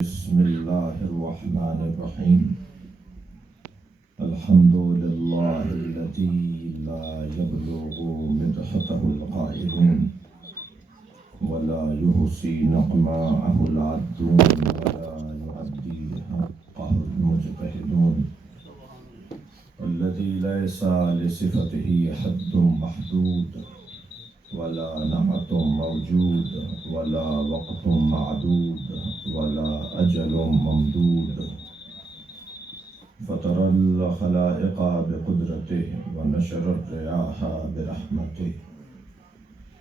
بسم اللہ الرحمن الرحیم الحمد للہ الذی لا یبلغ مدحته القائلون ولا يحصي نعماءه العادون ولا يؤدي حقه المجتهدون الذي ليس لصفته حد محدود ولا نعت موجود ولا وقت معدود ولا أجل ممدود فطر الخلائق بقدرته ونشر الرياح برحمته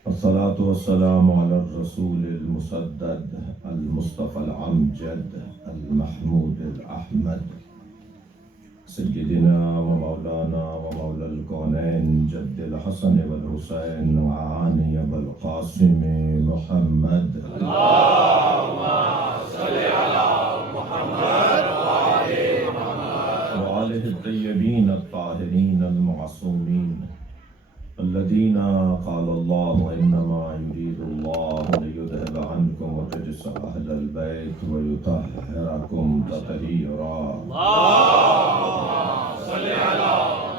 الصلاة والسلام على الرسول المسدد المصطفى الأمجد المحمود الأحمد سيدنا ومولانا ومولى الكونين جد الحسن والحسين وعاني بالقاسم محمد اللهم صل على محمد وآله الطيبين الطاهرين المعصومين الذين قال الله إنما يريد الله ليذهب عنكم الرجس أهل البيت ويطهركم تطهيرا اللهم صل على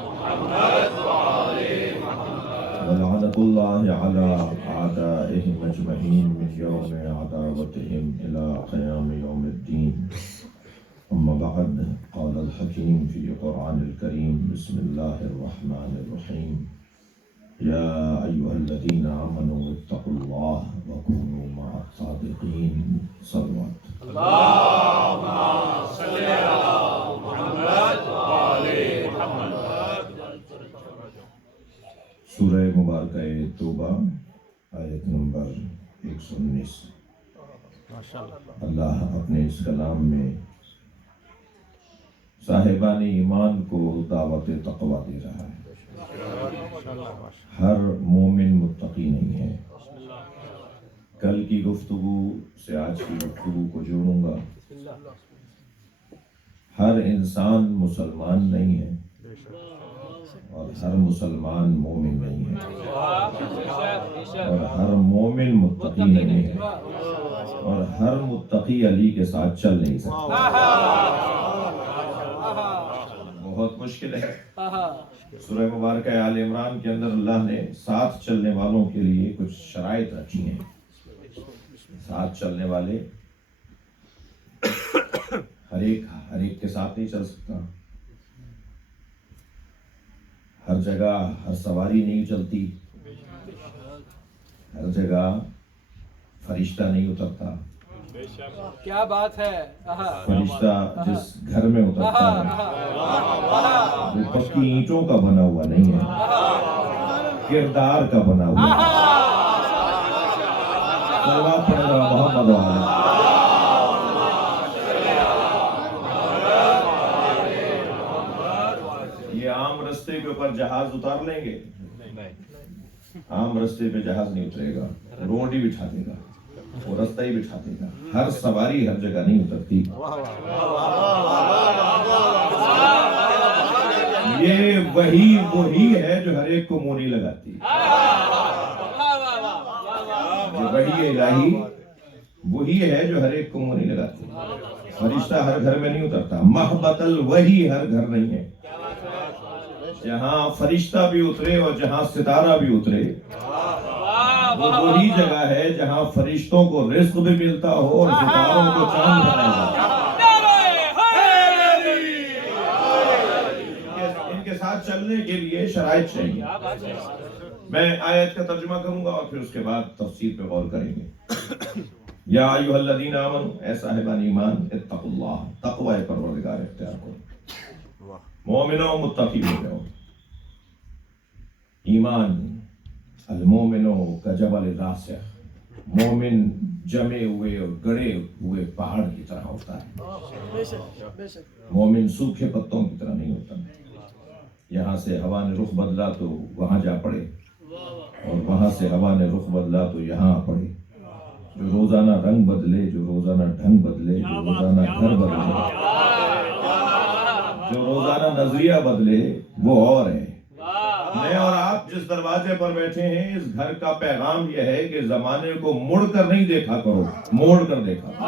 محمد وآل محمد ولعنة الله على أعدائهم أجمعين من يوم عداوتهم إلى قيام يوم الدين أما بعد قال الحكيم في القرآن الكريم بسم الله الرحمن الرحيم يا أيها الذين آمنوا اتقوا الله وكونوا مع الصادقين صلوات اللهم صل على محمد وآل محمد سورہ مبارکہ توبہ آیت نمبر 119 اللہ اپنے اس کلام میں صاحبان ایمان کو دعوت تقویٰ دے رہا ہے۔ ہر مومن متقی نہیں ہے۔ کل کی گفتگو سے آج کی گفتگو کو جوڑوں گا۔ ہر انسان مسلمان نہیں ہے اور ہر مسلمان مومن نہیں ہے اور ہر مومن متقی نہیں ہے اور ہر متقی علی کے ساتھ چل نہیں سکتا۔ بہت مشکل ہے۔ سورہ مبارکہ آل عمران کے اندر اللہ نے ساتھ چلنے والوں کے لیے کچھ شرائط رکھی ہیں۔ ساتھ چلنے والے ہر ایک کے ساتھ نہیں چل سکتا، ہر جگہ ہر سواری نہیں چلتی، ہر جگہ فرشتہ نہیں اترتا۔ کیا بات ہے! فرشتہ جس گھر میں اترتا ہے وہ پکی اینٹوں کا بنا ہوا نہیں ہے، کردار کا بنا ہوا ہے۔ صلوات پڑھ رہا محمد وآلہ۔ یہ عام رستے کے اوپر جہاز اتار لیں گے؟ عام رستے پہ جہاز نہیں اترے گا، روڈ ہی بٹھا دے گا، وہ رستہ ہی بٹھا دے گا۔ ہر سواری ہر جگہ نہیں اترتی۔ یہ وہی ہے جو ہر ایک کو منہ نہیں لگاتی۔ یہ وحی الہی وہی ہے جو ہر ایک کو منہ نہیں لگاتی۔ فرشتہ ہر گھر میں نہیں اترتا، محبت الوحی ہر گھر نہیں ہے۔ جہاں فرشتہ بھی اترے اور جہاں ستارہ بھی اترے وہ وہی جگہ ہے جہاں فرشتوں کو رزق بھی ملتا ہو اور ستاروں کو چاند بنایا جائے۔ ان کے ساتھ چلنے کے لیے شرائط چاہیے۔ میں آیت کا ترجمہ کروں گا اور پھر اس کے بعد تفسیر پہ غور کریں گے۔ یا ایھا الذین آمنوا، اے صاحبان ایمان، اتقوا اللہ، تقوی پروردگار اختیار کرو، مومنوں متقی ہو جاؤ۔ ایمان المومنوں کا جبل راسخ، مومن جمے ہوئے اور گڑے ہوئے پہاڑ کی طرح ہوتا ہے، مومن سوکھے پتوں کی طرح نہیں ہوتا۔ یہاں سے ہوا نے رخ بدلا تو وہاں جا پڑے اور وہاں سے ہوا نے رخ بدلا تو یہاں پڑے۔ جو روزانہ رنگ بدلے، جو روزانہ ڈھنگ بدلے، جو روزانہ گھر بدلے، جو روزانہ نظریہ بدلے، وہ اور ہے۔ میں اور آپ جس دروازے پر بیٹھے ہیں اس گھر کا پیغام یہ ہے کہ زمانے کو مڑ کر نہیں دیکھا کرو، موڑ کر دیکھا کرو۔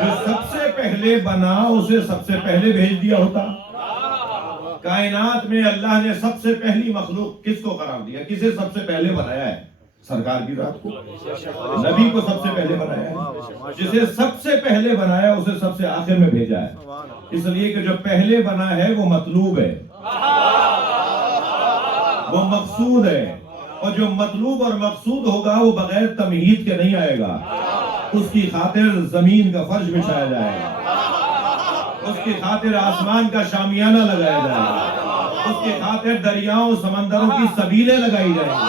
جو سب سے پہلے بنا اسے سب سے پہلے بھیج دیا ہوتا. کائنات میں اللہ نے سب سے پہلی مخلوق کس کو قرار دیا؟ کسے سب سے پہلے بنایا ہے؟ سرکار کی ذات کو. نبی کو سب سے پہلے بنایا ہے. جسے سب سے پہلے بنایا اسے سب سے آخر میں بھیجا ہے. اس لیے کہ جو پہلے بنا ہے وہ مطلوب ہے, وہ مقصود ہے, اور جو مطلوب اور مقصود ہوگا وہ بغیر تمہید کے نہیں آئے گا. اس کی خاطر زمین کا فرش بچھایا جائے گا, اس کی خاطر آسمان کا شامیانہ لگایا جائے گا, اس کی خاطر دریاؤں سمندروں کی سبیلیں لگائی جائیں گی,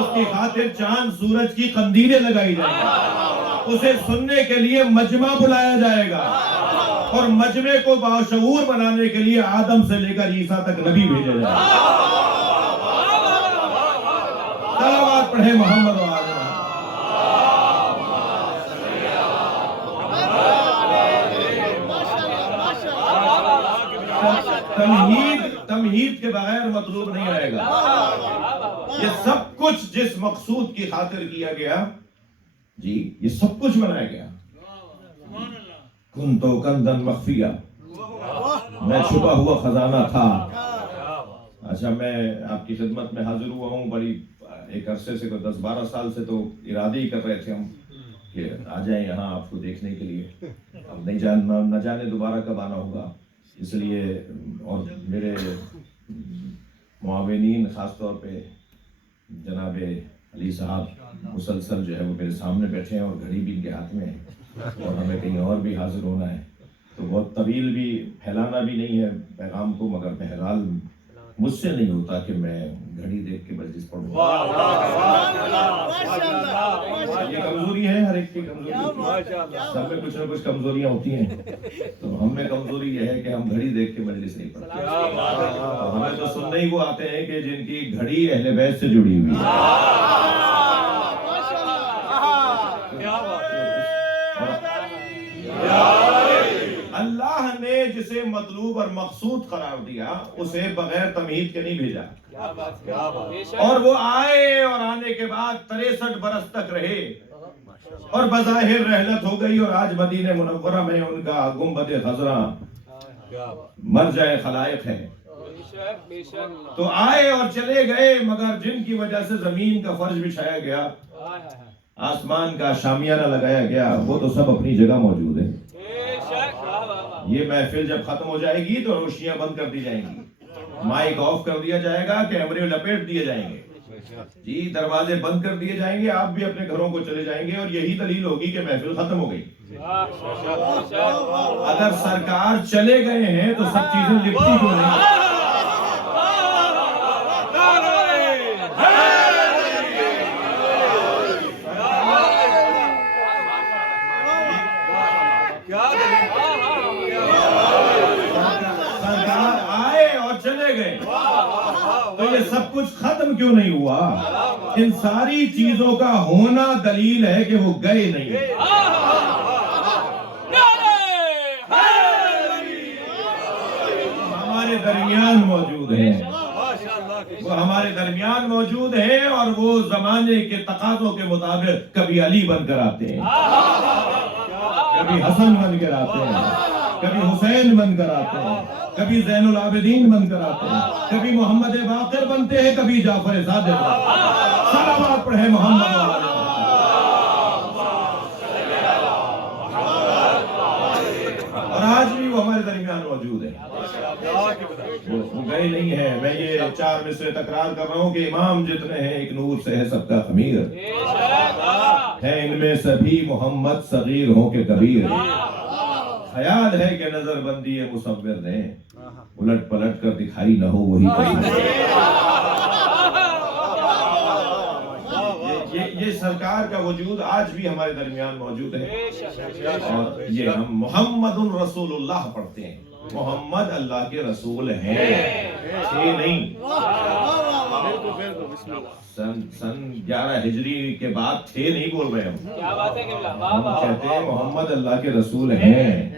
اس کی خاطر چاند سورج کی قندیلیں لگائی جائیں گی. اسے سننے کے لیے مجمع بلایا جائے گا, اور مجمع کو باشعور بنانے کے لیے آدم سے لے کر عیسیٰ تک نبی بھیجے جائیں گے. صلوات پڑھے محمد و آل محمد. تمہید کے بغیر مطلوب نہیں آئے گا. یہ سب کچھ جس مقصود کی خاطر کیا گیا, جی یہ سب کچھ بنایا گیا. کنتو کندن مخفیہ, میں چھپا ہوا خزانہ تھا. اچھا, میں آپ کی خدمت میں حاضر ہوا ہوں. بڑی ایک عرصے سے 10-12 سال سے تو ارادے ہی کر رہے تھے ہم کہ آ جائیں یہاں آپ کو دیکھنے کے لیے. اب نہ جانے دوبارہ کب آنا ہوگا. اس لیے, اور میرے معاونین خاص طور پہ جناب علی صاحب مسلسل جو ہے وہ میرے سامنے بیٹھے ہیں, اور گھڑی بھی ان کے ہاتھ میں ہے, اور ہمیں کہیں اور بھی حاضر ہونا ہے. تو بہت طویل بھی پھیلانا بھی نہیں ہے پیغام کو, مگر بہرحال مجھ سے نہیں ہوتا کہ میں گھڑی دیکھ کے مجلس پڑھوں. یہ کمزوری ہے, ہر ایک کی کمزوری ہے. سب میں کچھ نہ کچھ کمزوریاں ہوتی ہیں. تو ہم میں کمزوری یہ ہے کہ ہم گھڑی دیکھ کے مجلس نہیں پڑھتے. اور ہمیں تو سننے ہی وہ آتے ہیں کہ جن کی گھڑی اہل بیت سے جڑی ہوئی ہے. اللہ نے جسے مطلوب اور مقصود قرار دیا اسے بغیر تمہید کے نہیں بھیجا. اور وہ آئے, اور آنے کے بعد 63 برس تک رہے, اور بظاہر رحلت ہو گئی, اور آج مدینہ منورہ میں ان کا گنبد خضرا مرجع خلائق ہے. تو آئے اور چلے گئے, مگر جن کی وجہ سے زمین کا فرش بچھایا گیا, آسمان کا شامیانہ لگایا گیا, وہ تو سب اپنی جگہ موجود ہے. یہ محفل جب ختم ہو جائے گی تو روشنیاں بند کر دی جائیں گی, مائک آف کر دیا جائے گا, کیمرے لپیٹ دیے جائیں گے, جی دروازے بند کر دیے جائیں گے, آپ بھی اپنے گھروں کو چلے جائیں گے, اور یہی دلیل ہوگی کہ محفل ختم ہو گئی. اگر سرکار چلے گئے ہیں تو سب چیزیں لپٹی کیوں نہیں؟ تو یہ سب کچھ ختم کیوں نہیں ہوا؟ ان ساری چیزوں کا ہونا دلیل ہے کہ وہ گئے نہیں. ہمارے درمیان موجود ہیں, وہ ہمارے درمیان موجود ہیں, اور وہ زمانے کے تقاضوں کے مطابق کبھی علی بن کر آتے ہیں, کبھی حسن بن کر آتے ہیں, کبھی حسین بن کر آتے ہیں, کبھی زین العابدین بن کر آتے ہیں, کبھی محمد باقر بنتے ہیں, کبھی جعفر صادق. صلوات پڑھے محمد و آل محمد. اور آج بھی وہ ہمارے درمیان موجود ہے, وہ گئے نہیں ہیں. میں یہ 4 مصرے تکرار کر رہا ہوں کہ امام جتنے ہیں ایک نور سے ہے سب کا خمیر, ہے ان میں سبھی محمد صغیر ہوں کہ کبیر. خیال ہے کہ نظر بندی مصور نے الٹ پلٹ کر دکھائی نہ ہو وہی. یہ سرکار کا وجود آج بھی ہمارے درمیان موجود ہے, اور یہ ہم محمد رسول اللہ پڑھتے ہیں. محمد اللہ کے رسول ہیں، تھے نہیں۔ سن 11 ہجری کے بعد تھے نہیں بول رہے ہم کہتے ہیں محمد اللہ کے رسول ہیں۔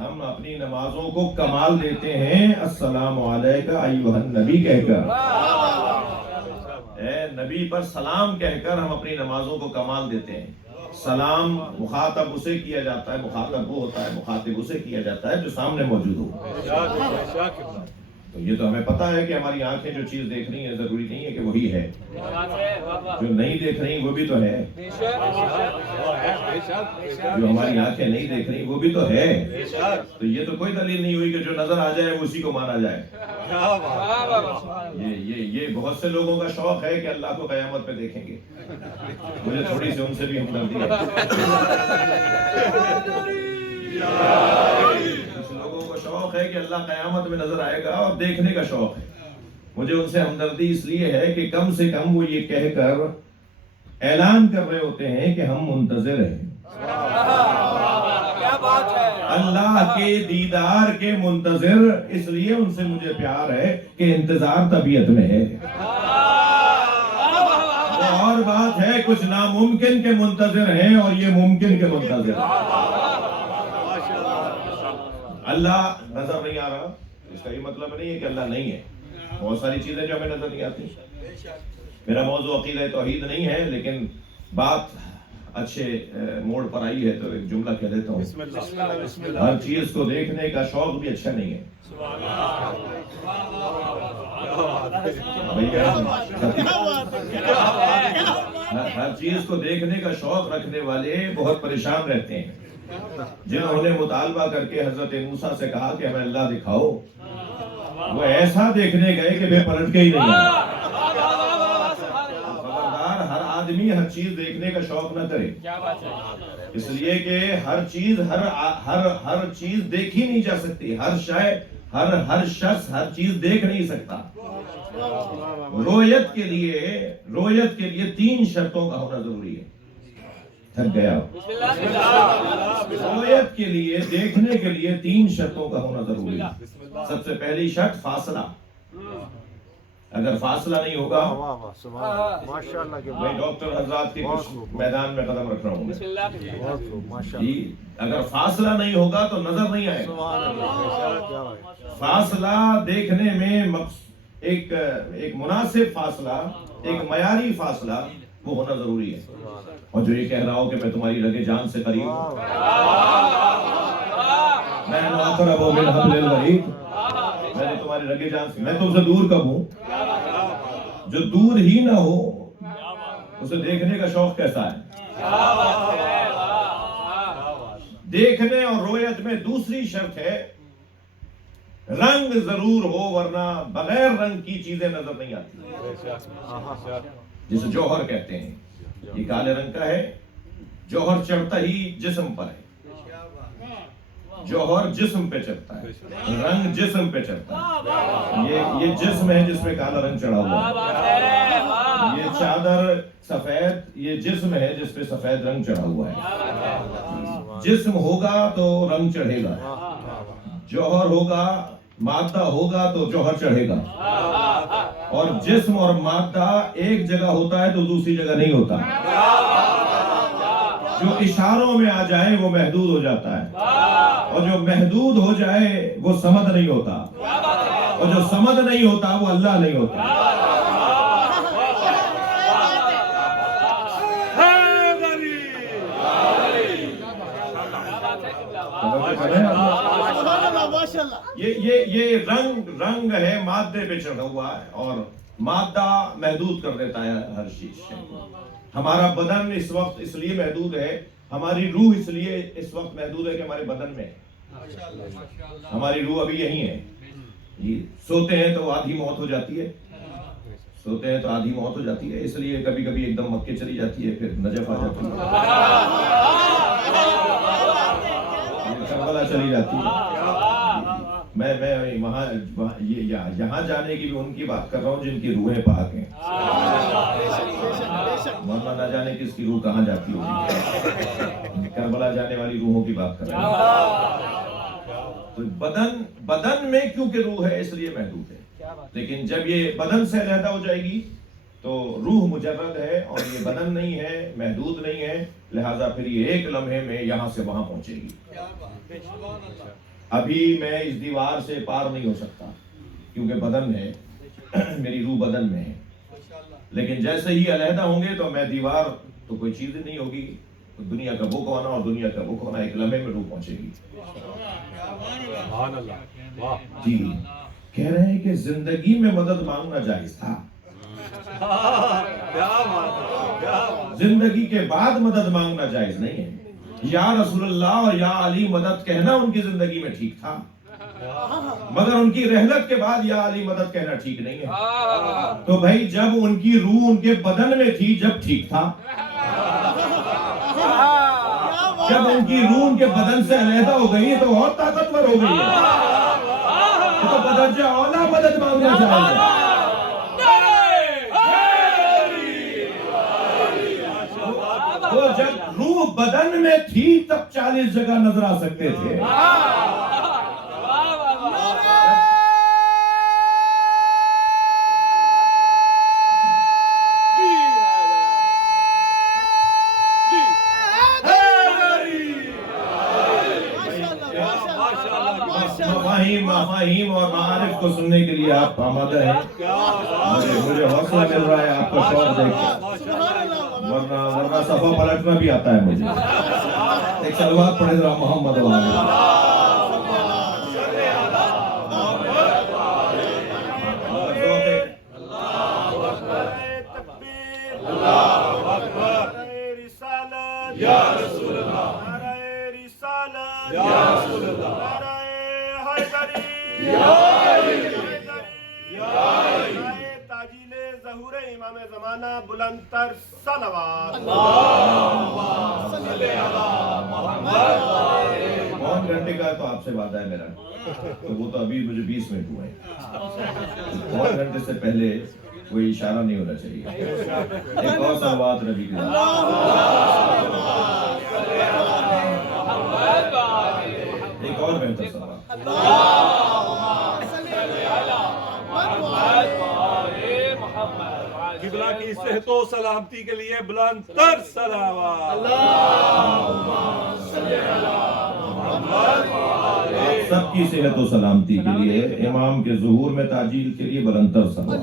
ہم اپنی نمازوں کو کمال دیتے ہیں السلام علیکہ ایھا النبی کہہ کر، اے نبی پر سلام کہہ کر ہم اپنی نمازوں کو کمال دیتے ہیں۔ سلام مخاطب اسے کیا جاتا ہے، مخاطب وہ ہوتا ہے، مخاطب اسے کیا جاتا ہے جو سامنے موجود ہو۔ تو یہ تو ہمیں پتہ ہے کہ ہماری آنکھیں جو چیز دیکھ رہی ہیں ضروری نہیں ہے کہ وہی ہے، جو نہیں دیکھ رہی وہ بھی تو ہے، جو ہماری آنکھیں نہیں دیکھ رہی وہ بھی تو ہے۔ تو یہ تو کوئی دلیل نہیں ہوئی کہ جو نظر آ جائے اسی کو مانا جائے۔ یہ بہت سے لوگوں کا شوق ہے کہ اللہ کو قیامت پہ دیکھیں گے، مجھے تھوڑی سی ان سے بھی ہمدردی ہے۔ کچھ لوگوں کو شوق ہے کہ اللہ قیامت میں نظر آئے گا اور دیکھنے کا شوق ہے، مجھے ان سے ہمدردی اس لیے ہے کہ کم سے کم وہ یہ کہہ کر اعلان کر رہے ہوتے ہیں کہ ہم منتظر ہیں، اللہ کے دیدار کے منتظر، اس لیے ان سے مجھے پیار ہے کہ انتظار طبیعت میں ہے۔ اور بات ہے کچھ ناممکن کے منتظر ہیں اور یہ ممکن کے منتظر ہیں۔ اللہ نظر نہیں آ رہا اس کا یہ مطلب نہیں ہے کہ اللہ نہیں ہے، بہت ساری چیزیں جو ہمیں نظر نہیں آتی۔ میرا موضوع عقیدہ توحید نہیں ہے، لیکن بات اچھے موڑ پر آئی ہے تو ایک جملہ کہہ دیتا ہوں، ہر چیز کو دیکھنے کا شوق بھی اچھا نہیں ہے۔ ہر چیز کو دیکھنے کا شوق رکھنے والے بہت پریشان رہتے ہیں۔ جنہوں نے مطالبہ کر کے حضرت موسیٰ سے کہا کہ ہمیں اللہ دکھاؤ، وہ ایسا دیکھنے گئے کہ بے پلٹ کے ہی نہیں آئے۔ خبردار ہر آدمی ہر چیز دیکھنے کا شوق نہ کرے، اس لیے کہ ہر چیز دیکھی نہیں جا سکتی، ہر شخص ہر چیز دیکھ نہیں سکتا۔ رویت کے لیے 3 شرطوں کا ہونا ضروری ہے۔ تھک گیا، رویت کے لیے، دیکھنے کے لیے 3 شرطوں کا ہونا ضروری ہے۔ سب سے پہلی شرط فاصلہ، اگر فاصلہ نہیں ہوگا، میں ڈاکٹر حضرات کے کچھ میدان میں قدم رکھ رہا ہوں، اگر فاصلہ نہیں ہوگا تو نظر نہیں آئے گا۔ فاصلہ دیکھنے میں ایک مناسب فاصلہ، ایک معیاری فاصلہ وہ ہونا ضروری ہے۔ اور جو یہ کہہ رہا ہوں کہ میں تمہاری رگے جان سے قریب ہوں، میں اقرب من حبل الورید، میں تمہاری رگے جان سے، میں تم سے دور کب ہوں؟ جو دور ہی نہ ہو اسے دیکھنے کا شوق کیسا ہے؟ دیکھنے اور رویت میں دوسری شرط ہے رنگ ضرور ہو، ورنہ بغیر رنگ کی چیزیں نظر نہیں آتی، جسے جوہر کہتے ہیں۔ یہ کالے رنگ کا ہے، جوہر چڑھتا ہی جسم پر ہے، جوہر جسم پہ چڑھتا ہے، رنگ جسم پہ چڑھتا ہے۔ یہ جسم ہے جس پہ کالا رنگ چڑھا ہوا ہے، یہ چادر سفید، یہ جسم ہے جس پہ سفید رنگ چڑھا ہوا ہے۔ جسم ہوگا تو رنگ چڑھے گا، جوہر ہوگا، مادہ ہوگا تو جوہر چڑھے گا۔ اور جسم اور مادہ ایک جگہ ہوتا ہے تو دوسری جگہ نہیں ہوتا، جو اشاروں میں آ جائے وہ محدود ہو جاتا ہے، اور جو محدود ہو جائے وہ صمد نہیں ہوتا، اور جو صمد نہیں ہوتا وہ اللہ نہیں ہوتا۔ یہ رنگ ہے، مادے پہ چڑھا ہوا ہے، اور مادہ محدود کر دیتا ہے ہر چیز کو۔ ہمارا بدن اس وقت اس لیے محدود ہے، ہماری روح اس لیے اس وقت محدود ہے کہ ہمارے بدن میں ہماری روح ابھی یہی ہے۔ سوتے ہیں تو آدھی موت ہو جاتی ہے، سوتے ہیں تو آدھی موت ہو جاتی ہے، اس لیے کبھی کبھی ایک دم مکے چلی جاتی ہے، پھر نجف آ جاتی ہے، کربلا چلی جاتی ہے۔ میں یہاں جانے کی بھی ان کی بات کر رہا ہوں جن کی روحیں پاک ہیں، ورنہ نہ جانے کس کی روح کہاں جاتی ہوگی۔ کربلا جانے والی روحوں کی بات کر رہا ہوں۔ تو بدن میں کیونکہ روح ہے اس لیے محدود ہے، لیکن جب یہ بدن سے علیحدہ ہو جائے گی تو روح مجرد ہے اور یہ بدن نہیں ہے، محدود نہیں ہے، لہٰذا پھر یہ ایک لمحے میں یہاں سے وہاں پہنچے گی۔ ابھی میں اس دیوار سے پار نہیں ہو سکتا کیونکہ بدن ہے، میری روح بدن میں ہے، لیکن جیسے ہی علیحدہ ہوں گے تو میں دیوار تو کوئی چیز نہیں ہوگی، دنیا کا وہ کونا اور دنیا کا وہ کونا ایک لمحے میں روح پہنچے گی۔ جی کہہ رہے ہیں کہ زندگی میں مدد مانگنا جائز تھا، زندگی کے بعد مدد مانگنا جائز نہیں ہے۔ یا رسول اللہ اور یا علی مدد کہنا ان کی زندگی میں ٹھیک تھا، مگر ان کی رحلت کے بعد یا علی مدد کہنا ٹھیک نہیں ہے۔ تو بھائی جب ان کی روح ان کے بدن میں تھی جب ٹھیک تھا، جب ان کی روح ان کے بدن سے علیحدہ ہو گئی تو اور طاقتور ہو گئی ہے، تو بدرجہ اولا مدد مانگنا چاہیے۔ وہ جب روح بدن میں تھی تب 40 جگہ نظر آ سکتے تھے۔ مفاہیم اور معارف کو سننے کے لیے آپ آمادہ ہیں؟ مجھے حوصلہ مل رہا ہے آپ کا شوق دیکھ کے، ورنہ صفحہ پلٹنا بھی آتا ہے مجھے۔ ایک صلوات پڑھے ذرا محمد والے۔ یا رسول اللہ، نعرہ رسالت، یا رسول اللہ، نعرہ حیدری، تاجیل ظہور امام زمانہ بلند تر صلوات۔ کون گھنٹے کا تو آپ سے وعدہ ہے میرا، تو وہ تو ابھی مجھے 20 منٹ ہوئے ہیں، کون گھنٹے سے پہلے کوئی اشارہ نہیں ہونا چاہیے۔ ایک اور صلوات نبی کے ایک اور بہتر صلوات۔ قبلہ کی صحت و سلامتی کے لیے بلند تر صلوات۔ سب کی صحت و سلامتی کے لیے، امام کے ظہور میں تعجیل کے لیے بلند تر صلوات۔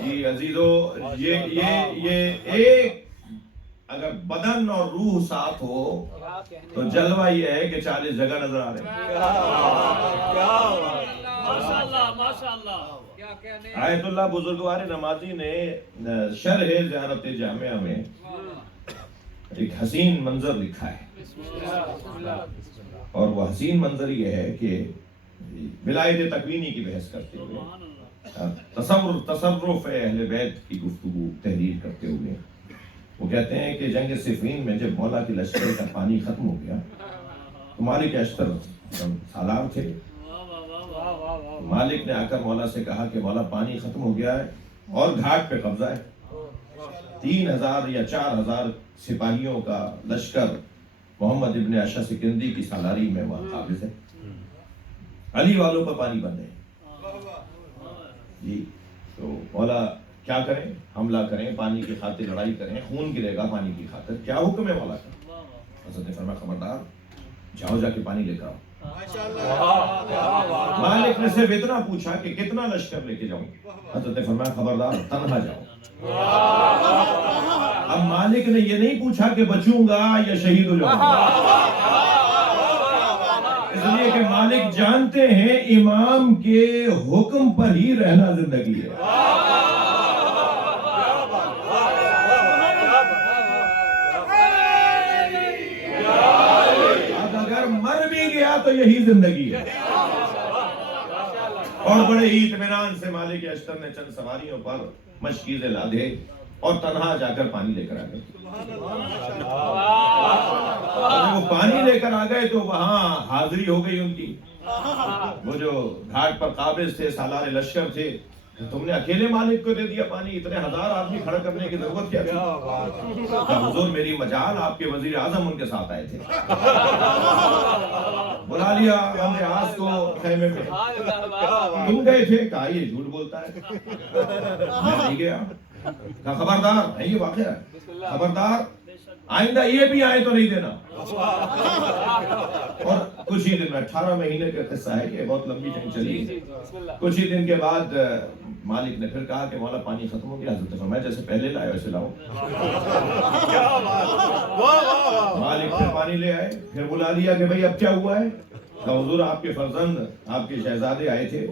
جی عزیزو، یہ ایک اگر بدن اور روح ساتھ ہو تو جلوہ یہ ہے کہ 40 جگہ نظر آ رہے ہیں۔ آیت اللہ بزرگوار نمازی نے شرح زیارت جامعہ میں ایک حسین منظر لکھا ہے، اور وہ حسین منظر یہ ہے کہ ولایت تکوینی کی بحث کرتے ہوئے، تصرف اہل بیت کی گفتگو تحریر کرتے ہوئے وہ کہتے ہیں کہ جنگ صفین میں جب مولا کے لشکر کا پانی ختم ہو گیا تو مالک اشتر سالار تھے، مالک نے آ کر مولا سے کہا کہ مولا پانی ختم ہو گیا ہے اور گھاٹ پہ قبضہ ہے، 3000 یا 4000 سپاہیوں کا لشکر محمد ابن عشا سکندی کی سالاری میں وہاں قابض ہے، علی والوں پر پانی بند ہے۔ جی تو مولا کیا کریں؟ حملہ کریں، پانی کی خاطر لڑائی کریں، خون گرے گا پانی کی خاطر، کیا حکم ہے مولا کا؟ حضرت نے فرمایا خبردار جاؤ جا کے پانی لے کر آؤ۔ مالک نے صرف اتنا پوچھا کہ کتنا لشکر لے کے جاؤں؟ حضرت نے فرمایا خبردار تنہا جاؤ۔ اب مالک نے یہ نہیں پوچھا کہ بچوں گا یا شہید ہو جاؤں گا، اس لیے کہ مالک جانتے ہیں امام کے حکم پر ہی رہنا زندگی ہے۔ مر بھی گیا تو یہی زندگی ہے۔ اور بڑے ہی اطمینان سے مالک اشتر نے چند سواریوں پر مشکیزیں لادے اور تنہا جا کر پانی لے کر آ گئے۔ جب وہ پانی لے کر آ گئے تو وہاں حاضری ہو گئی ان کی، وہ جو گھاٹ پر قابض تھے سالار لشکر تھے تم نے اکیلے مالک کو دے دیا پانی، اتنے ہزار آدمی کھڑا کرنے کی ضرورت کیا تھی؟ کہا حضور میری مجال آپ کے وزیر اعظم ان کے ساتھ آئے تھے، بلا لیا ہم نے آج کو خیمے میں، تم گئے تھے؟ کہا یہ جھوٹ بولتا ہے، میں نہیں گیا۔ کہا خبردار، ہے یہ واقعہ ہے، خبردار آئندہ یہ بھی آئے تو نہیں دینا۔ اور کچھ ہی دن میں 18 مہینے کا قصہ ہے، یہ بہت لمبی جنگ چلی۔ کچھ ہی دن کے بعد مالک نے پھر کہا کہ مولا پانی ختم ہو گیا، حضرت نے فرمایا جیسے پہلے لائے ویسے لاؤ۔ مالک پھر پانی لے آئے، پھر بلا لیا کہ بھئی اب کیا ہوا ہے؟ کہا حضور آپ کے فرزند، آپ کے شہزادے آئے تھے،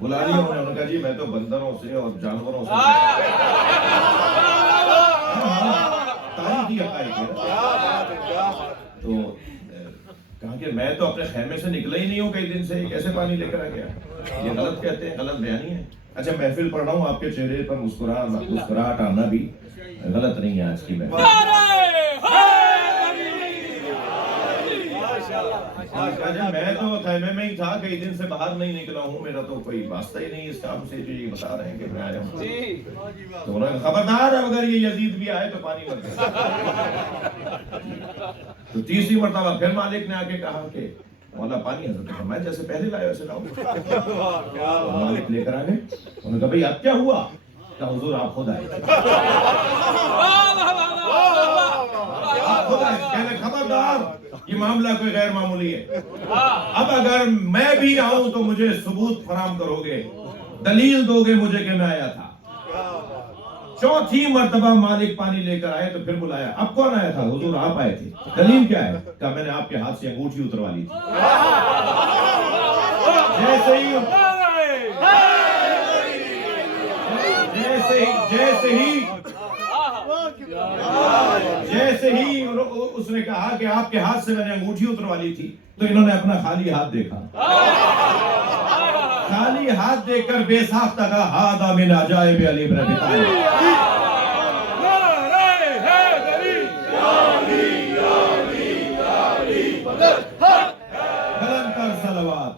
بلا لیا انہوں نے کہا جی میں تو بندروں سے اور جانوروں سے تاریخی حقائق ہے۔ تو کہا کہ میں تو اپنے خیمے سے نکلا ہی نہیں ہوں کئی دن سے، کیسے پانی لے کر آ گیا؟ یہ غلط کہتے ہیں، غلط بیانی ہے۔ اچھا محفل پڑھ رہا ہوں، آپ کے چہرے پر مسکراہٹ آنا بھی غلط نہیں ہے آج کی محفل۔ میں تو خیمے میں ہی تھا، کئی دن سے باہر نہیں نکلا ہوں، میرا تو کوئی واسطہ ہی نہیں اس کام سے جو یہ بتا رہے ہیں کہ میں آیا ہوں۔ تو انہوں نے خبردار اگر یہ یزید بھی آئے تو پانی مت دے۔ تو تیسری مرتبہ پھر مالک نے آ کے کہا کہ مولا پانی، حضرت نے فرمایا جیسے پہلے لائے ویسے لاؤ۔ مالک لے کر آ گئے، انہوں نے کہا بھئی اب کیا ہوا؟ کہا حضور آپ خود آئے، آپ خود آئے۔ کہنے خبردار یہ معاملہ کوئی غیر معمولی ہے، اب اگر میں بھی آؤں تو مجھے ثبوت فراہم کرو گے، دلیل دو گے مجھے کہ میں آیا تھا۔ چوتھی مرتبہ مالک پانی لے کر آئے تو پھر بلایا، اب کون آیا تھا؟ حضور آپ آئے تھے، دلیل کیا ہے؟ کہا میں نے آپ کے ہاتھ سے انگوٹھی اتروا لی تھی۔ جیسے ہی اس نے کہا کہ آپ کے ہاتھ سے میں نے انگوٹھی اتروا لی تھی تو انہوں نے اپنا خالی ہاتھ دیکھا، خالی ہاتھ دیکھ کر بے ساختہ کہا ہذا من عجائب علی بن ابی طالب۔ بلند تر صلوات۔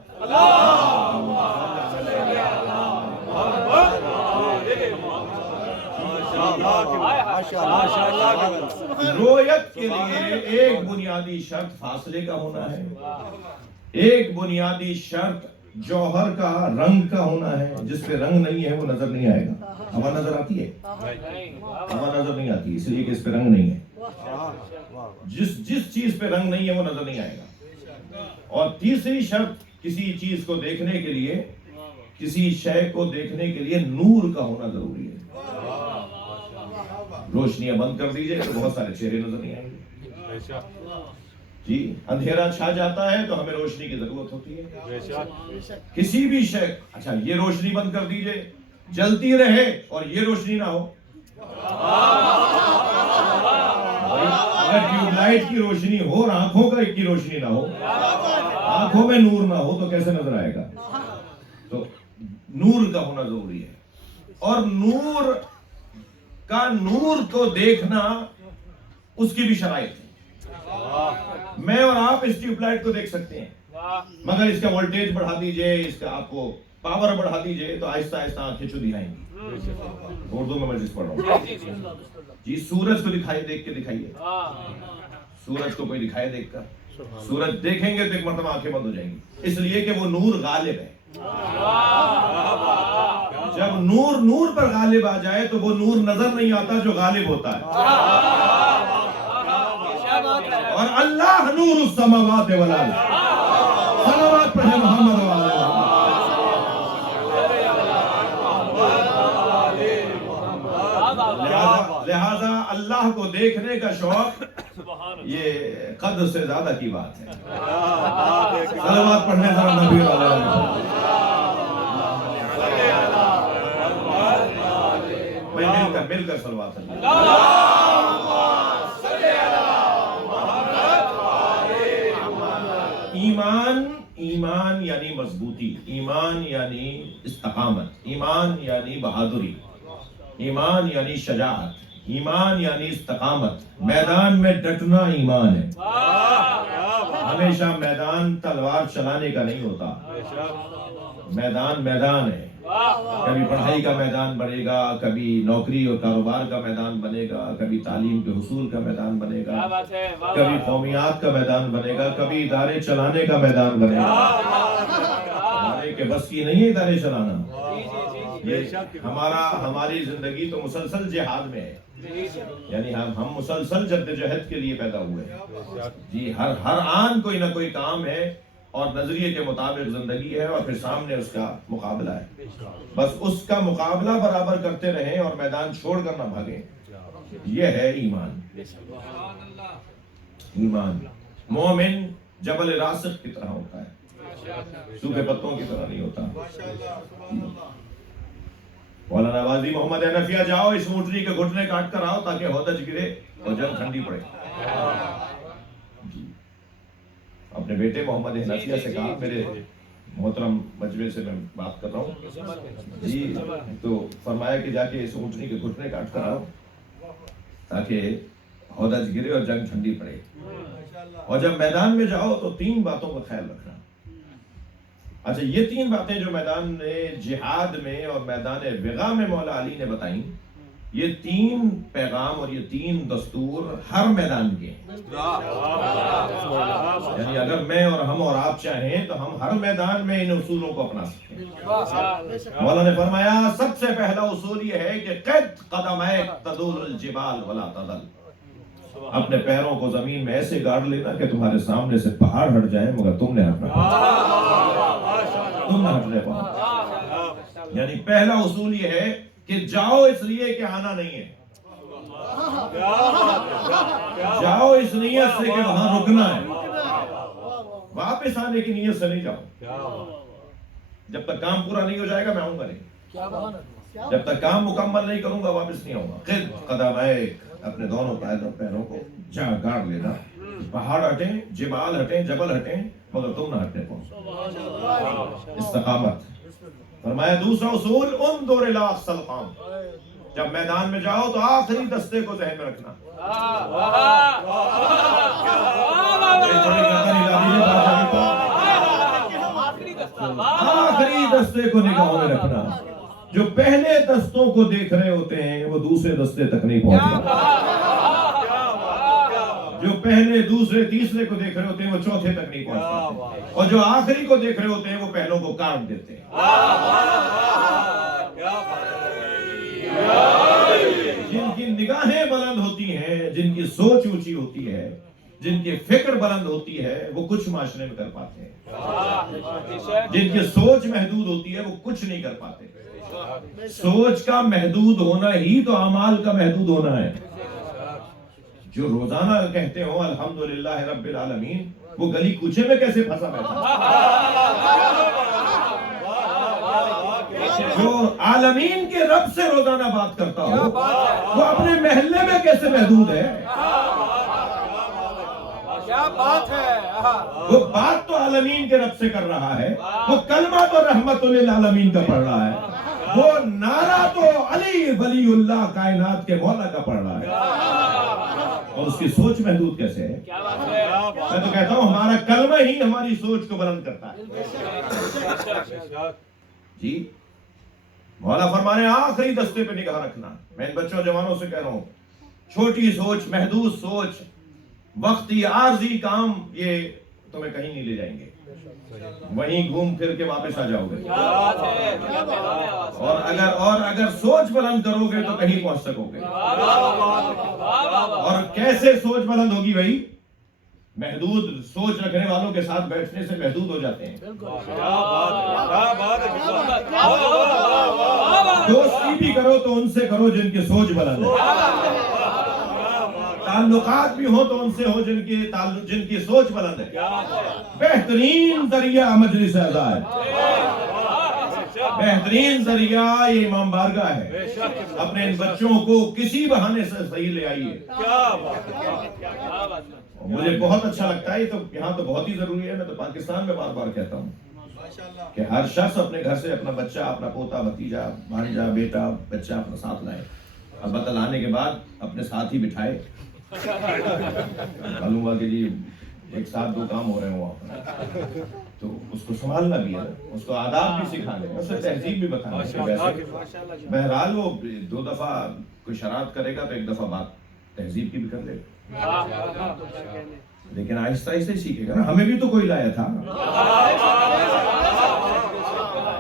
رویت کے لیے ایک بنیادی شرط فاصلے کا ہونا ہے، ایک بنیادی شرط جوہر کا رنگ کا ہونا ہے، جس پہ رنگ نہیں ہے وہ نظر نہیں آئے گا۔ ہوا نظر آتی ہے؟ ہوا نظر نہیں آتی، اس لیے کہ اس پہ رنگ نہیں ہے۔ جس چیز پہ رنگ نہیں ہے وہ نظر نہیں آئے گا۔ اور تیسری شرط کسی چیز کو دیکھنے کے لیے، کسی شے کو دیکھنے کے لیے نور کا ہونا ضروری ہے۔ روشنیاں بند کر دیجئے تو بہت سارے چہرے نظر نہیں آئیں گے۔ جی اندھیرا چھا جاتا ہے تو ہمیں روشنی کی ضرورت ہوتی ہے کسی بھی شے۔ اچھا یہ روشنی بند کر دیجئے، جلتی رہے اور یہ روشنی نہ ہو، اگر ٹیوب لائٹ کی روشنی ہو اور آنکھوں کی روشنی نہ ہو، آنکھوں میں نور نہ ہو تو کیسے نظر آئے گا؟ تو نور کا ہونا ضروری ہے۔ اور نور کو دیکھنا اس کی بھی شرائط ہے۔ میں اور آپ اس ٹیوب لائٹ کو دیکھ سکتے ہیں، مگر اس کا وولٹیج بڑھا دیجئے، اس کا آپ کو پاور بڑھا دیجئے تو آہستہ آہستہ آنکھیں چو دکھائیں گی۔ اردو میں جس پڑھ رہا ہوں جی، سورج کو دیکھ کے دکھائیے، سورج کو کوئی دکھائے دیکھ کر، سورج دیکھیں گے تو ایک مرتبہ آنکھیں بند ہو جائیں گی، اس لیے کہ وہ نور غالب ہے۔ جب نور پر غالب آ جائے تو وہ نور نظر نہیں آتا جو غالب ہوتا ہے۔ اور اللہ نور السماوات والارض، صلوات پڑھے محمد و آلہ محمد۔ لہذا اللہ کو دیکھنے کا شوق یہ قدر سے زیادہ کی بات ہے۔ صلوات پڑھنے ذرا نبی علیہ مل کر صلوات ایمان یعنی مضبوطی، ایمان یعنی استقامت، ایمان یعنی بہادری، ایمان یعنی شجاعت، ایمان یعنی استقامت، میدان میں ڈٹنا ایمان ہے۔ ہمیشہ میدان تلوار چلانے کا نہیں ہوتا، میدان میدان ہے، کبھی پڑھائی کا میدان بنے گا، کبھی نوکری اور کاروبار کا میدان بنے گا، کبھی تعلیم کے حصول کا میدان بنے گا، کبھی قومیات کا میدان بنے گا، کبھی ادارے چلانے کا میدان بنے گا۔ ہمارے کے بس کی نہیں ہے ادارے چلانا، یہ ہماری زندگی تو مسلسل جہاد میں ہے، یعنی ہم مسلسل جدوجہد کے لیے پیدا ہوئے ہیں جی، ہر آن کوئی نہ کوئی کام ہے اور نظریے کے مطابق زندگی ہے، اور پھر سامنے اس کا مقابلہ ہے، بس اس کا مقابلہ برابر کرتے رہیں اور میدان چھوڑ کر نہ بھاگیں، یہ ہے ایمان۔ ایمان مومن جبل راسخ کی طرح ہوتا ہے، سوکھے پتوں کی طرح نہیں ہوتا۔ مولانا غازی محمد حنفیہ، جاؤ اس اونٹنی کے گھٹنے کاٹ کر آؤ تاکہ ہودج گرے اور جنگ ٹھنڈی پڑے۔ اپنے بیٹے محمد حنفیہ سے کہا، میرے محترم مجمع سے میں بات کر رہا ہوں جی، تو فرمایا کہ جا کے اس اونٹنی کے گھٹنے کاٹ کر آؤ تاکہ ہودج گرے اور جنگ ٹھنڈی پڑے، اور جب میدان میں جاؤ تو 3 باتوں کا خیال رکھنا۔ اچھا، یہ 3 باتیں جو میدان جہاد میں اور میدان وغا میں مولا علی نے بتائیں، یہ 3 پیغام اور یہ 3 دستور ہر میدان کے ہیں، یعنی اگر میں اور ہم اور آپ چاہیں تو ہم ہر میدان میں ان اصولوں کو اپنا سکتے ہیں۔ مولا نے فرمایا سب سے پہلا اصول یہ ہے کہ قد قدمیک تدور الجبال ولا تذل، اپنے پیروں کو زمین میں ایسے گاڑ لینا کہ تمہارے سامنے سے پہاڑ ہٹ جائیں مگر تم نے ہٹنا، تم نہ ہٹنے پاؤ۔ یعنی پہلا اصول یہ ہے کہ جاؤ اس لیے کہ آنا نہیں ہے، جاؤ اس نیت سے کہ وہاں رکنا ہے، واپس آنے کی نیت سے نہیں جاؤ۔ جب تک کام پورا نہیں ہو جائے گا میں آؤں گا نہیں، جب تک کام مکمل نہیں کروں گا واپس نہیں آؤں گا۔ قد قدمیک، اپنے دونوں پیروں کو جا گاڑ لینا، پہاڑ ہٹیں، جبال ہٹیں، جبل ہٹیں مگر تم نہ ہٹنے پاؤ۔ استقامت۔ فرمایا دوسرا اصول انظر الی اقصی القوم، جب میدان میں جاؤ تو آخری دستے کو ذہن میں رکھنا۔ آخری دستے کو نگاہوں میں رکھنا، جو پہلے دستوں کو دیکھ رہے ہوتے ہیں وہ دوسرے دستے تک نہیں پہنچتے، جو پہلے دوسرے تیسرے کو دیکھ رہے ہوتے ہیں وہ چوتھے تک نہیں پہنچتے، اور جو آخری کو دیکھ رہے ہوتے ہیں وہ پہلوں کو کاٹ دیتے ہیں۔ جن کی نگاہیں بلند ہوتی ہیں، جن کی سوچ اونچی ہوتی ہے، جن کی فکر بلند ہوتی ہے وہ کچھ معاشرے میں کر پاتے ہیں، جن کی سوچ محدود ہوتی ہے وہ کچھ نہیں کر پاتے۔ سوچ کا محدود ہونا ہی تو اعمال کا محدود ہونا ہے۔ جو روزانہ کہتے ہو الحمدللہ رب العالمین، وہ گلی کوچے میں کیسے پھنسا بیٹھا؟ جو عالمین کے رب سے روزانہ بات کرتا ہو وہ اپنے محلے میں کیسے محدود ہے؟ کیا بات ہے! وہ بات تو عالمین کے رب سے کر رہا ہے، وہ کلمہ تو رحمت للعالمین کا پڑھ رہا ہے، وہ نعرہ تو علی ولی اللہ کائنات کے مولا کا پڑھ رہا ہے، اور اس کی سوچ محدود کیسے ہے؟ میں تو کہتا ہوں ہمارا کلمہ ہی ہماری سوچ کو بلند کرتا ہے۔ جی مولا فرمانے آخری دستے پہ نگاہ رکھنا۔ میں ان بچوں جوانوں سے کہہ رہا ہوں، چھوٹی سوچ، محدود سوچ، وقتی عارضی کام یہ تمہیں کہیں نہیں لے جائیں گے، وہیں گھوم پھر کے واپس آ جاؤ گے، اور اگر سوچ بلند کرو گے تو کہیں پہنچ سکو گے۔ اور کیسے سوچ بلند ہوگی بھائی؟ محدود سوچ رکھنے والوں کے ساتھ بیٹھنے سے محدود ہو جاتے ہیں۔ دوستی بھی کرو تو ان سے کرو جن کی سوچ بلند ہے، تعلقات بھی ہو تو ان سے ہو جن کی سوچ بلند ہے۔ بہترین ذریعہ مجلس اعزاز ہے، بہترین ذریعہ یہ امام بارگاہ ہے۔ اپنے ان بچوں کو کسی بہانے سے صحیح لے آئیے۔ مجھے بہت اچھا لگتا ہے، تو یہاں تو بہت ہی ضروری ہے، میں تو پاکستان میں بار بار کہتا ہوں کہ ہر شخص اپنے گھر سے اپنا بچہ، اپنا پوتا، بھتیجا، بھانجا، بیٹا، بچہ اپنا ساتھ لائے، البتہ لانے کے بعد اپنے ساتھ ہی بٹھائے، معلوم ہوا کہ جی ایک ساتھ دو کام ہو رہے ہوں اپنا، تو اس کو سنبھالنا بھی ہے، اس کو آداب بھی سکھانے، اسے تہذیب بھی بتانا ہے۔ بہرحال وہ 2 دفعہ کوئی شرارت کرے گا تو 1 دفعہ بات تہذیب کی بھی کر لے گا، لیکن آہستہ آہستہ ہی سیکھے گا نا۔ ہمیں بھی تو کوئی لایا تھا،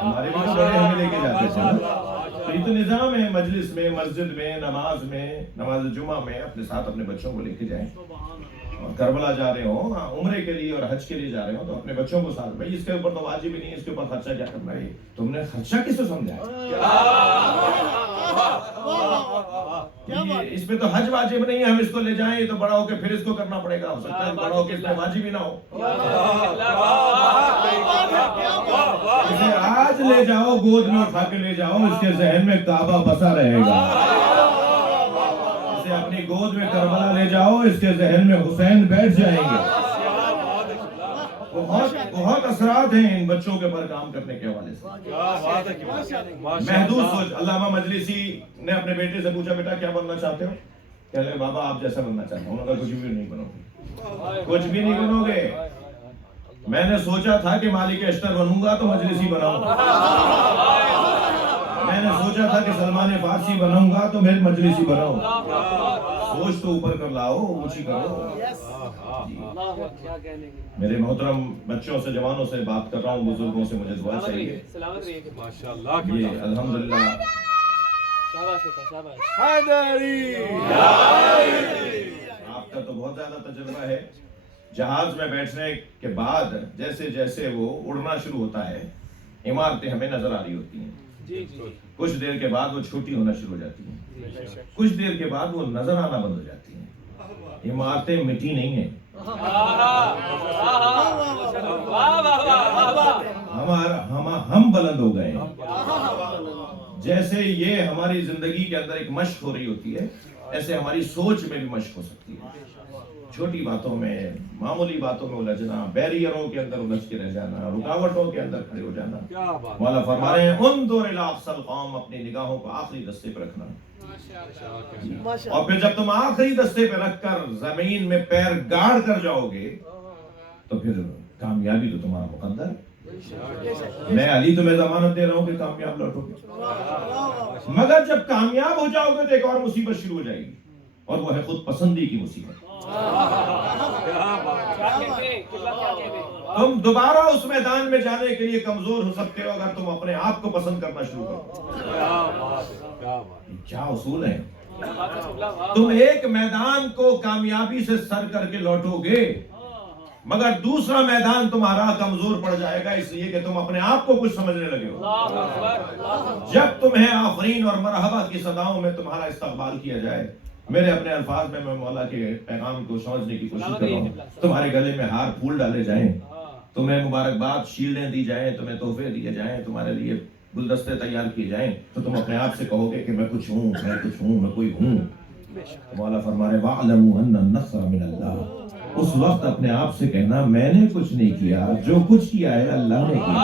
ہمارے بھی تو بڑے ہمیں لے کے جاتے تھے نا۔ تو یہ تو نظام ہے، مجلس میں، مسجد میں، نماز میں، نماز جمعہ میں اپنے ساتھ اپنے بچوں کو لے کے جائیں، اور کربلا جا رہے ہوں، عمرے کے لیے اور حج کے لیے جا رہے ہوں تو اپنے بچوں کو ساتھ، بھائی اس کے اوپر تو واجب ہی نہیں ہے، اس کے اوپر خرچہ کیا کرنا ہے، تم نے خرچہ کس سے سمجھا ہے؟ اس پہ تو حج واجب نہیں ہے، ہم اس کو لے جائیں تو بڑا ہو کے پھر اس کو کرنا پڑے گا، ہو سکتا ہے بڑا ہو کے اس پہ واجب ہی نہ ہو۔ اسے آج لے جاؤ، گود میں اٹھا کے لے جاؤ، اس کے ذہن میں کعبہ بسا رہے گا۔ اسے اپنی گود میں کربلا لے جاؤ، اس کے ذہن میں حسین بیٹھ جائیں گے۔ بہت اثرات ہیں ان بچوں کے اوپر کام کرنے کے حوالے سے۔ محدود سوچ۔ علامہ مجلسی نے اپنے بیٹے سے پوچھا، بیٹا کیا بننا چاہتے ہو؟ کہہ رہے بابا آپ جیسا بننا چاہتا ہوں۔ انہوں نے کہا کچھ بھی نہیں بنو گے، کچھ بھی نہیں بنو گے۔ میں نے سوچا تھا کہ مالک اشتر بنوں گا تو مجلسی بناؤں، میں نے سوچا تھا کہ سلمان فارسی بناؤں گا تو میں مجلسی بناؤں۔ سوچ تو اوپر کر لاؤ، اونچی کرو۔ میرے محترم بچوں سے، جوانوں سے بات کر رہا ہوں، بزرگوں سے مجھے دعا چاہیے۔ یہ الحمدللہ آپ کا تو بہت زیادہ تجربہ ہے۔ جہاز میں بیٹھنے کے بعد جیسے جیسے وہ اڑنا شروع ہوتا ہے، عمارتیں ہمیں نظر آ رہی ہوتی ہیں، کچھ دیر کے بعد وہ چھوٹی ہونا شروع ہو جاتی ہیں، کچھ دیر کے بعد وہ نظر آنا بند ہو جاتی ہیں۔ عمارتیں مٹی نہیں ہیں، ہم بلند ہو گئے ہیں۔ جیسے یہ ہماری زندگی کے اندر ایک مشق ہو رہی ہوتی ہے، ایسے ہماری سوچ میں بھی مشق ہو سکتی ہے۔ چھوٹی باتوں میں، معمولی باتوں میں الجھنا، بیریئروں کے اندر الجھ کے رہ جانا، رکاوٹوں کے اندر کھڑے ہو جانا۔ مولا فرما رہے ہیں انظر الی اقصی القوم، اپنی نگاہوں کو آخری دستے پہ رکھنا، اور پھر جب تم آخری دستے پہ رکھ کر زمین میں پیر گاڑ کر جاؤ گے تو پھر کامیابی تو تمہارا مقدر ہے۔ میں علی تمہیں ضمانت دے رہا ہوں کہ کامیاب لوٹو گے، مگر جب کامیاب ہو جاؤ گے تو ایک اور مصیبت شروع ہو جائے گی، اور وہ ہے خود پسندی کی مصیبت۔ تم دوبارہ اس میدان میں جانے کے لیے کمزور ہو سکتے ہو اگر تم اپنے آپ کو پسند کرنا شروع کرو۔ کیا اصول ہے؟ تم ایک میدان کو کامیابی سے سر کر کے لوٹو گے، مگر دوسرا میدان تمہارا کمزور پڑ جائے گا، اس لیے کہ تم اپنے آپ کو کچھ سمجھنے لگے ہو۔ جب تمہیں آفرین اور مرحبا کی صداؤں میں تمہارا استقبال کیا جائے، میرے اپنے الفاظ میں مولا کے پیغام کو سمجھنے کی کوشش کر رہا ہوں، تمہارے گلے میں ہار پھول ڈالے جائیں، تمہیں مبارکباد شیلڈیں دی جائیں، تمہیں تحفے دیے جائیں، تمہارے لیے گلدستے تیار کیے جائیں، تو تم اپنے آپ سے کہو گے کہ میں کچھ ہوں، میں کچھ ہوں، میں کوئی ہوں۔ مولا فرما رہے وَاعْلَمُوا أَنَّ النَّصْرَ مِنَ اللَّهِ، اس وقت اپنے آپ سے کہنا میں نے کچھ نہیں کیا، جو کچھ کیا ہے اللہ نے کیا۔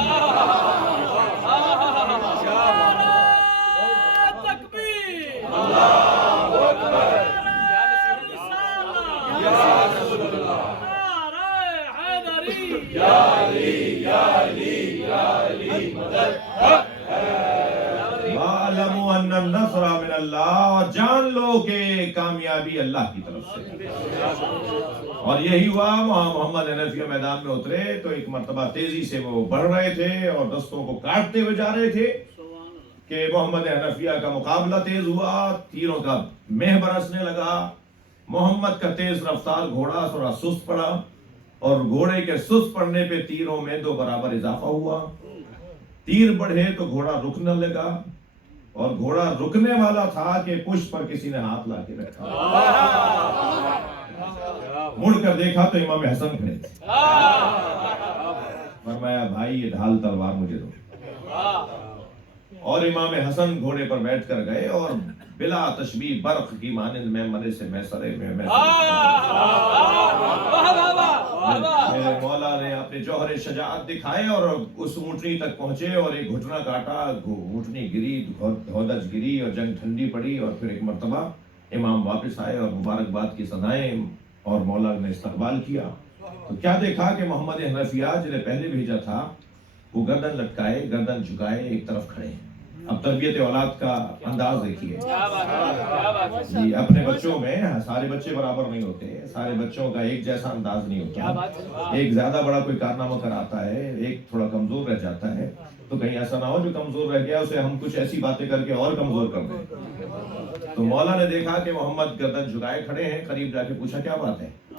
وَاعْلَمُوا أَنَّ النَّصْرَ مِنَ اللَّهِ، اور جان لو کہ کامیابی اللہ کی طرف سے۔ اور یہی ہوا، محمد حنفیہ میدان میں اترے تو ایک مرتبہ تیزی سے وہ بڑھ رہے تھے اور دستوں کو کاٹتے ہوئے جا رہے تھے کہ محمد حنفیہ کا مقابلہ تیز ہوا، تیروں کا مہ برسنے لگا۔ محمد کا تیز رفتار گھوڑا تھوڑا سست پڑا، اور گھوڑے کے سست پڑنے پہ تیروں میں 2 برابر اضافہ ہوا۔ تیر بڑھے تو گھوڑا رکنے لگا، اور گھوڑا رکنے والا تھا کہ پشت پر کسی نے ہاتھ لا کے رکھا۔ مڑ کر دیکھا تو امام حسن کھڑے تھے۔ فرمایا بھائی یہ ڈھال تلوار مجھے دو، اور امام حسن گھوڑے پر بیٹھ کر گئے، اور بلا تشبیہ برق کی مانند میں مرے سے میں سرے میں میرے مولا نے اپنے جوہر شجاعت دکھائے اور اس اونٹنی تک پہنچے اور ایک گھٹنا کاٹا، اونٹنی گری، ہودج گری اور جنگ ٹھنڈی پڑی، اور پھر ایک مرتبہ امام واپس آئے اور مبارکباد کی صدائیں اور مولا نے استقبال کیا۔ تو کیا دیکھا کہ محمد حنفیہ جنہیں پہلے بھیجا تھا وہ گردن لٹکائے، گردن جھکائے ایک طرف کھڑے ہیں۔ اب تربیت اولاد کا انداز دیکھیے جی، اپنے بچوں میں سارے بچے برابر نہیں ہوتے، سارے بچوں کا ایک جیسا انداز نہیں ہوتا، ایک زیادہ بڑا کوئی کارنامہ کراتا ہے، ایک تھوڑا کمزور رہ جاتا ہے، تو کہیں ایسا نہ ہو جو کمزور رہ گیا اسے ہم کچھ ایسی باتیں کر کے اور کمزور کر دیں۔ تو مولا نے دیکھا کہ محمد گردن جھکائے کھڑے ہیں، قریب جا کے پوچھا کیا بات ہے؟